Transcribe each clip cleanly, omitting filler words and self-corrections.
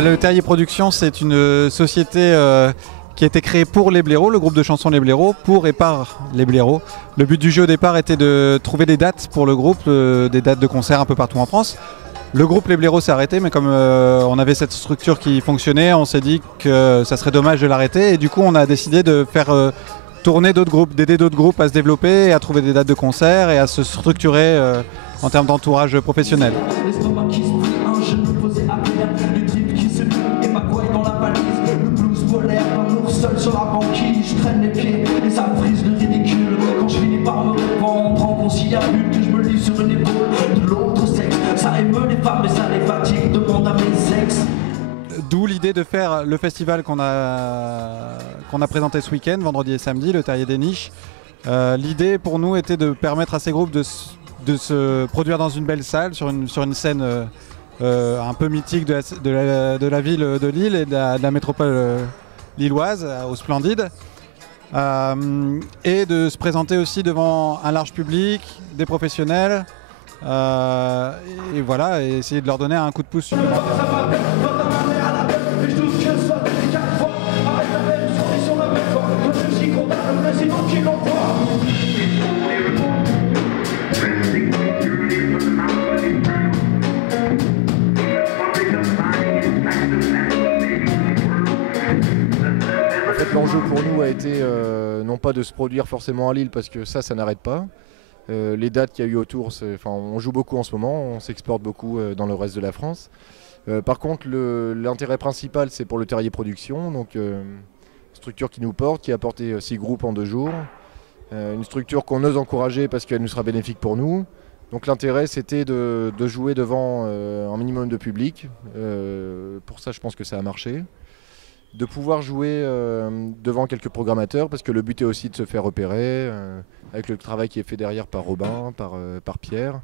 Le Terrier Productions, c'est une société qui a été créée pour les blaireaux, le groupe de chansons Les Blaireaux, pour et par les blaireaux. Le but du jeu au départ était de trouver des dates pour le groupe, des dates de concert un peu partout en France. Le groupe Les Blaireaux s'est arrêté, mais comme on avait cette structure qui fonctionnait, on s'est dit que ça serait dommage de l'arrêter. Et du coup, on a décidé de faire tourner d'autres groupes, d'aider d'autres groupes à se développer, à trouver des dates de concert et à se structurer en termes d'entourage professionnel. Sur la banquise, je traîne les pieds et ça frise le ridicule. Quand je finis par me répandre en conciliabule, que je me lis sur une épaule de l'autre sexe. Ça émeut les femmes et ça les fatigue, demande à mes ex. D'où l'idée de faire le festival qu'on a présenté ce week-end, vendredi et samedi, le Terrier des Niches. L'idée pour nous était de permettre à ces groupes de se produire dans une belle salle, sur une scène un peu mythique de la ville de Lille et de la métropole lilloise, au Splendide, et de se présenter aussi devant un large public, des professionnels, et voilà, et essayer de leur donner un coup de pouce supplémentaire. L'enjeu pour nous a été non pas de se produire forcément à Lille parce que ça n'arrête pas. Les dates qu'il y a eu autour, on joue beaucoup en ce moment, on s'exporte beaucoup dans le reste de la France. Par contre, l'intérêt principal c'est pour le Terrier Productions, donc structure qui nous porte, qui a porté 6 groupes en 2 jours. Une structure qu'on ose encourager parce qu'elle nous sera bénéfique pour nous. Donc l'intérêt c'était de jouer devant un minimum de public. Pour ça je pense que ça a marché. De pouvoir jouer devant quelques programmateurs parce que le but est aussi de se faire repérer avec le travail qui est fait derrière par Robin, par Pierre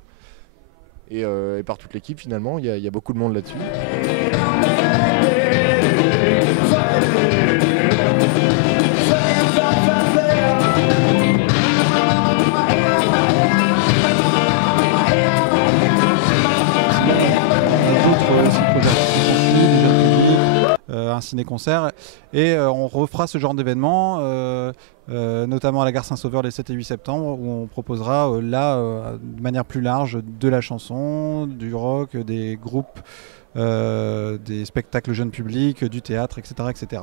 et par toute l'équipe finalement, il y a beaucoup de monde là-dessus. Un ciné-concert et on refera ce genre d'événement notamment à la gare Saint-Sauveur les 7 et 8 septembre où on proposera de manière plus large de la chanson, du rock, des groupes, des spectacles jeunes publics, du théâtre, etc. etc.